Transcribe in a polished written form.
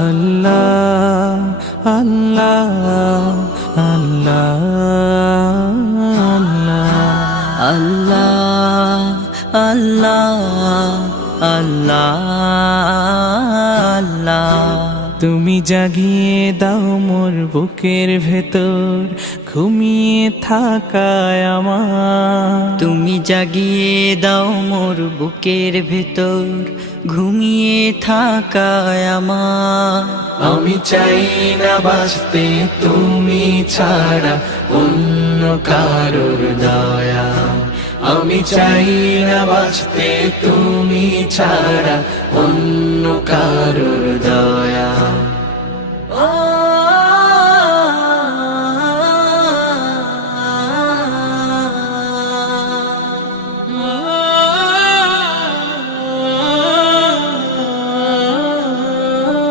আল্লাহ আল্লাহ আল্লাহ আল্লাহ আল্লাহ আল্লাহ আল্লাহ। তুমি জাগিয়ে দাও মোর বুকের ভেতর ঘুমিয়ে থাকায় আমার। তুমি জাগিয়ে দাও মোর বুকের ভেতর ঘুমিয়ে থাকায় আমার। আমি চাই না বাঁচতে তুমি ছাড়া অন্য কারোর দয়া। আমি চাই না বাঁচতে তুমি ছাড়া অন্য কারোর দয়া।